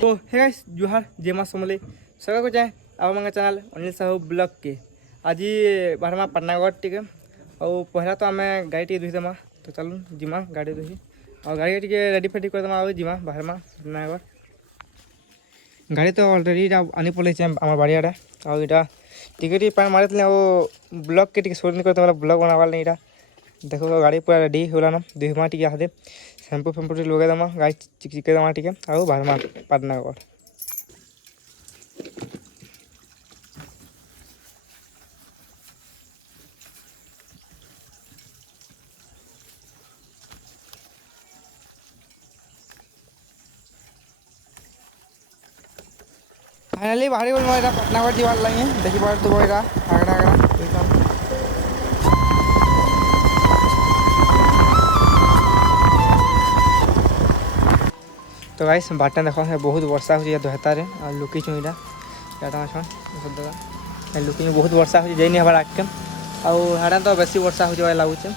तो hey guys जुहार जय मां समले स्वागत को जाए आप मंगा चैनल अनिल साहू ब्लॉग के आज बाहरमा पाटनागढ़ टिके और पहला तो आम गाड़ी टे धोई देमा तो चलू जिमा गाड़ी धोई और गाड़ी टे रेडी फेडी कर देमा जिमा बाहरमा पाटनागढ़ गाड़ी तो ऑलरेडी आनी पड़े आम बाड़ियाड़े और यहाँ टिके पान मारे ब्लॉग के शोर कर ब्लॉग बनावार नहीं देखो गाड़ी पूरा रेडी होलान दुमा टे हादे शैम्पू फैम्पू लगे देमा गाड़ी चिके देमा टे और बाहरमा पाटनागढ़ फाइनाली बाहरी गल मैं पाटनागढ़ जीवार लगे देखी पार तो आगड़ा आगड़ा तो गाइस बाटे देख बहुत वर्षा हो दोहतारे और लुकी छुँ यहाँ छन लुकी बहुत वर्षा हो जाइनी हमार आगे आड़ा तो बेसी वर्षा हो लगुचे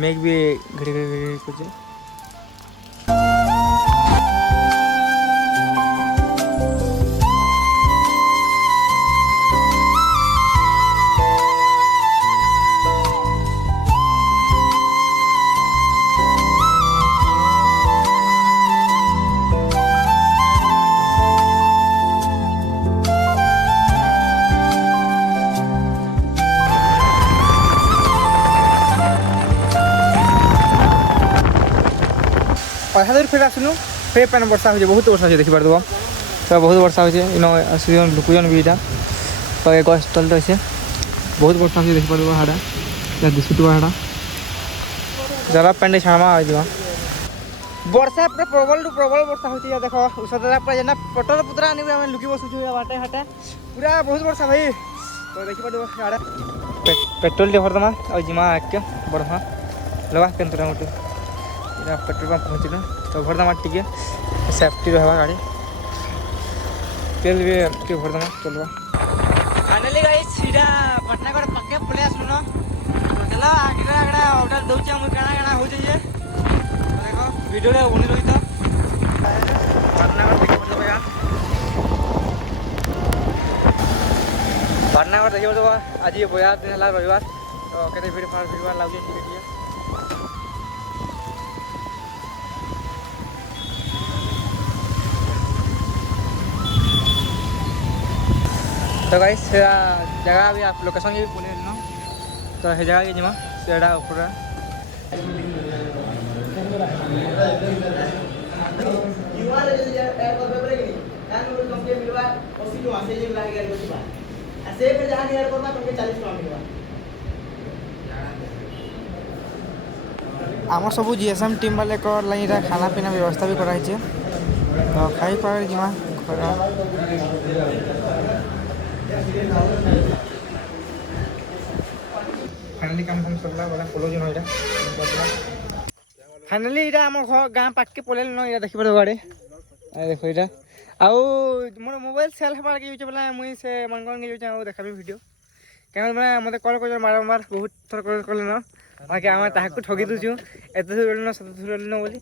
मेघ भी घड़ी घड़ी कुछ आधा दूर फिर आसलु फिर पैन वर्षा हो बहुत वर्षा हो देखी पार तो बहुत वर्षा हो लुकुन भी यहाँ गछ तल रही बहुत वर्षा हो देखी पार हाड़ा दिशुआ हाड़ा जरा पैंट छाणमा आ वर्षा पूरा प्रबल टू प्रबल वर्षा होती है देखो उसदा पूरा जेना पटर पुतरा आनी आम लुकी बसुँ बाटे हाटे पूरा बहुत वर्षा भाई तो देखी पार हाड़ा पेट्रोल टे भरदमा और जिमा आके बढ़मा लगा के मोटी पेट्रोल पंप पहुँचल तो भरदमा टे सेफ्टी रहा गाड़ी तेल भी भरदमा चलवा फाइनाली गाइस सीधा पाटनागढ़ पक्के पड़े आसलु न तो चलो आगे आगे ऑर्डर दूचे मुझे काଣା काଣା हो जाइए देखो वीडियो बनी रही तो पाटनागढ़ देखिए पाटनागढ़ देखिए आज बजार दिन है रविवार तो केते भीड़ भाड़ लगे टिके तो गाइस जगह भी आप लोकेशन भी बोले न तो हे जगह के जिमा सेड़ा ऊपर आम सब जीएसएम टीम वाले लाइन खाना पीना व्यवस्था भी कराई तो खाई पार जिमा फाइनाली काम फाम सरला बोला कॉलेज न इटा फाइनाली इटा हम घर गाँ पाके पड़े न इटा देखि पारे गाड़ी देखो इटा आउ मोर मोबाइल सेल हबार के यूज बोला मुई से मनगन के यूज आउ देखाबी वीडियो कैमरा माने मते कॉल कर बारंबार बहुत थर कॉल करले न बाकी हम ताहाकु ठगी दुछु एते सुरल न सते सुरल न बोली